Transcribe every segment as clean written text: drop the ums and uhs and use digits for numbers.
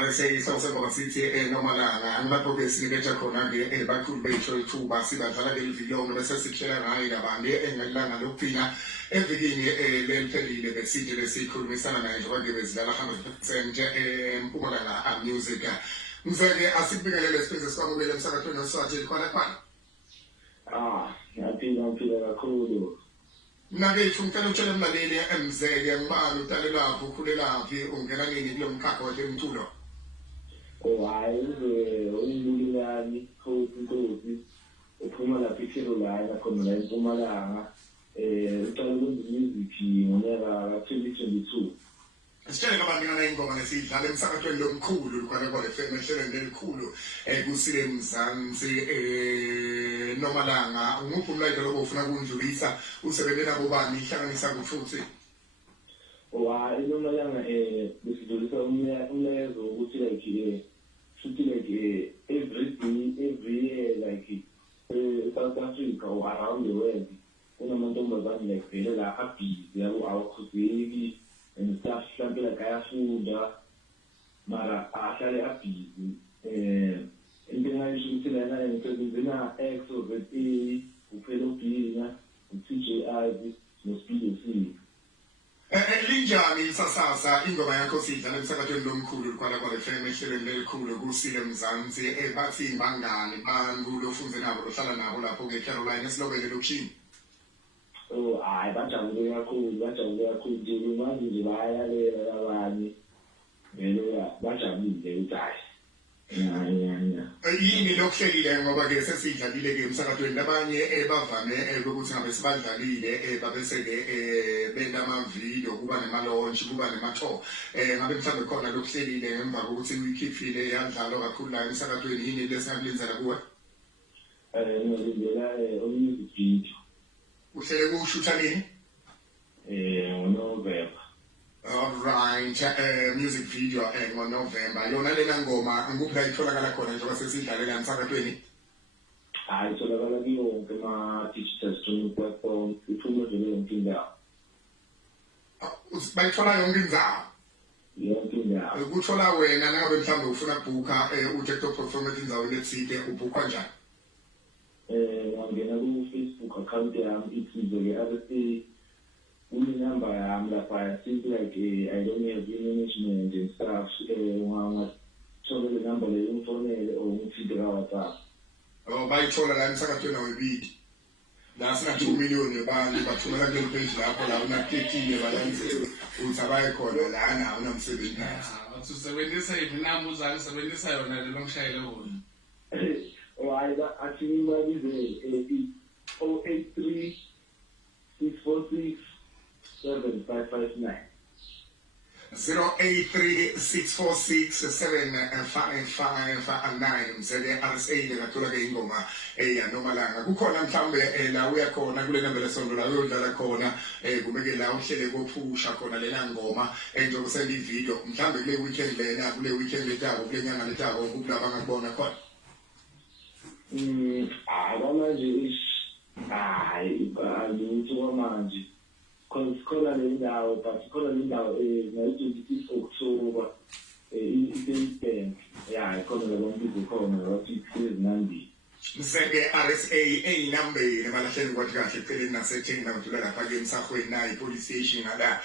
RSA sawusengoba sithi nomalanga angibapropesi ngeja khona ke bakhulu bethu ithuba sibadlala leli video bese sihlela ngayo kabange engelanga lokufika evikini leliphelile besithi lesikhulumisana naye njengoba ke bezidlala 100% Mpumalanga Music mzeke asibingelele space sikwamukele emsakazweni oswathi khona khona ngiyaphila kakhulu Nake ngicela utshele umlaleli emzeke ngibani utalelaphi ukhulelaphi ungena nini kulo mkhakha wemculo hayi umbulilani Nkosi uphuma lapha eCarolina khona la eMpumalanga uqale ukwenza music ngonyaka ka 2022 Sitshele kabantu ngana ingoma nesidlala emsakazweni lomkhulu kwaNkole FM ehlelweni lelikhulu kusile Mzansi Nomalanga nguphi umlayezo lo ufuna ukundlulisa usebenza nabo bani ihlanganisa kufuthi Nomalanga besidlulisa umlayezo ukuthi like every year like South Africa or around the world kunamantombazane like vele la abhizi yabo awukhuzeki and stuff mhlambe like ayafunda mara ahlale abhizi into engayisho ukuthi lana ngisebenzela XOZA uphela ubhina uTJI noSpeed C linjani isasasa ingoma yakho sidlala emsakazweni lomkhulu kwaNkole FM ehlelweni lelikhulu kusile Mzansi bathi bangani bantu lofunze nabo lohlala nabo lapho eCarolina esilobele lokishini hayi bajabule kakhulu nje manje nje bayalela abanye vele bajabule ukuthi yini lokuhlelile ngoba ke sesidlalile ke emsakazweni labanye bavame ukuthi ngabe sibadlalile babese ke benda ama-video kuba nemalonji kuba nematho ngabe mhlawumbe khona lokuhlelile ngemva kokuthi uyikhiphile yadlalwa kakhulu la emsakazweni yini lesingakulenzela kuwe ngilindela music video uhlele kushutha nini ngoNovember Alright, music video ngoNovember yona lena ngoma ngikuphi la itholakala khona njengoba sesidlalela emsakazweni hayi itholakala kuyonke ama-digital streaming platform ithume nje yonke indawo bayithola yonke indawo ukuthola wena nangabe mhlawumbe ufuna ukubhuka uJecto performance indaweni ethile ubhukwa njani wangena ku-Facebook account yami ithi RSA number yami lapha since like I don't have management and stuff wangathola le number leyo umfonele or ngithinte ka WhatsApp Oh bayithola la emsakatweni webidi. La sina 2 million yabantu bathumela kule page lapho la unakhethile balanise uthi abayikhona lana unamsebenzi nathi. Athi usebenzisa izinambuzane usebenzisa yona le lomshayelo wona. Wayida athi imalize 083 646 7559. 083 646 7559 msele RSA lekathola ke ingoma eyanomalanga kukhona mhlambe la uyakhona kule number lesonto la uyodlala khona kumeke la uhlele kophusha khona lena ngoma njengoba senda ivideo mhlambe kule weekend lena kule weekend letako kule nyanga letako kulaba ngakubona khona Manje hayi ngithuka manje khona le ndawo but khona le ndawo ngo-26 October i-Bank khona la bantu khona bathi kusezinandi Msenge RSA eyinambeni emalahleni kwathi kahle eceleni nasetheni nakuthula lapha ke emsahweni nayi police station ngala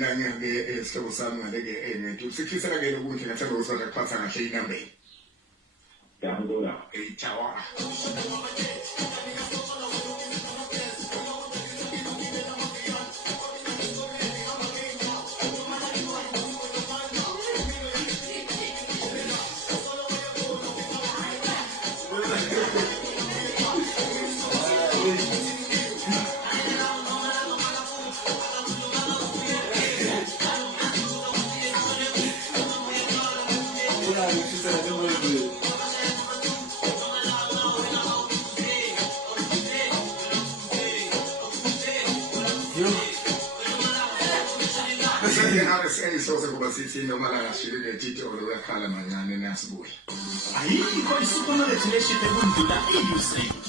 nangeke isihlobo sami ngaleke ngithi sikhisela ke lokunje ngathemba ukuthi akuphatha kahle inambeni ngiyabona Chawa. RSA soze kuba sithi noma la ngashilo lethi olo yakhala mancane nasibuya Ayikho isupermarket leshiphe kundlula i-Usaid.